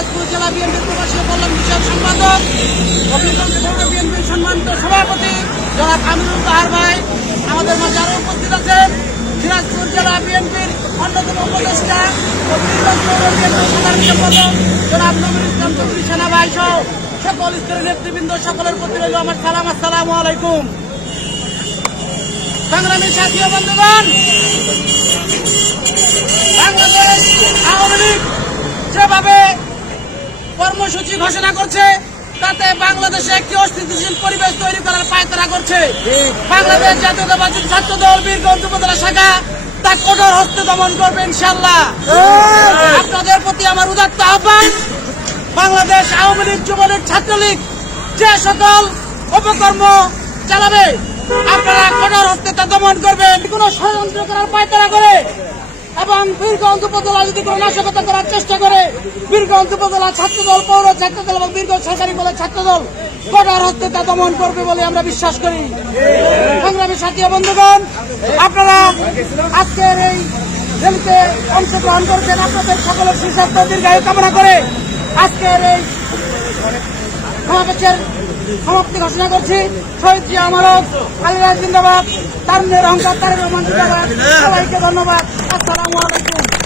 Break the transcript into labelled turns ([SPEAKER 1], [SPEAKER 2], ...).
[SPEAKER 1] দিনাজপুর জেলা বিএনপির প্রবাসী কল্যাণ বিষয়ক সম্পাদক হবিগঞ্জ পৌর বিএনপির সম্মানিত সভাপতি জনাব আমিনুল তাহার ভাই, আমাদের মাঝে আরও উপস্থিত আছেন। দিনাজপুর জেলা বিএনপির অন্যতম উপদেষ্টা হবিগঞ্জ পৌর বিএনপির সাধারণ সম্পাদক জনাব নবীর ইসলাম চৌধুরী সেনা ভাই সহ সকল স্তরের নেতৃবৃন্দ, সকলের প্রতি রইল আমার সালাম। আসসালামু আলাইকুম। সংগ্রামী সাথী বন্ধুগণ বাংলাদেশ আওয়ামী লীগ যেভাবে কর্মসূচি ঘোষণা করছে তাতে বাংলাদেশে একটি অস্থিতিশীল পরিবেশ তৈরি করার পায়তারা করছে। বাংলাদেশ জাতীয়তাবাদী ছাত্র দল বীরগঞ্জ উপজেলা শাখা তা কঠোর হস্তে দমন করবে ইনশাল্লাহ আপনাদের প্রতি আমার উদাত্ত আহ্বান বাংলাদেশ আওয়ামী লীগ যুবলীগ ছাত্রলীগ যে সকল অপকর্ম চালাবে আপনারা কঠোর হস্তে তা দমন করবেন। কোন ষড়যন্ত্র করার পায়তারা করে এবং বীরগঞ্জ উপজেলা যদি কোনো নাশকতা করার চেষ্টা করে বীরগঞ্জ উপজেলা ছাত্রদল, পৌর ছাত্রদল এবং বীরগঞ্জ সরকারি কলেজ ছাত্রদল কঠার হস্তে তা দমন করবে বলে আমরা বিশ্বাস করি। সংগ্রামী সাথী বন্ধুগণ, আপনারা আজকের এই রেলিতে অংশগ্রহণ করেছেন আপনাদের সকলের সুস্বাস্থ্য, দীর্ঘায়ু কামনা করে আজকের এই সমাবেশের সমাপ্তি ঘোষণা করছি। শহীদ জিয়া আমারক আলিরাজ জিন্দাবাদ তার অহংকার তারের রহমান সবাইকে ধন্যবাদ। আসসালামু আলাইকুম।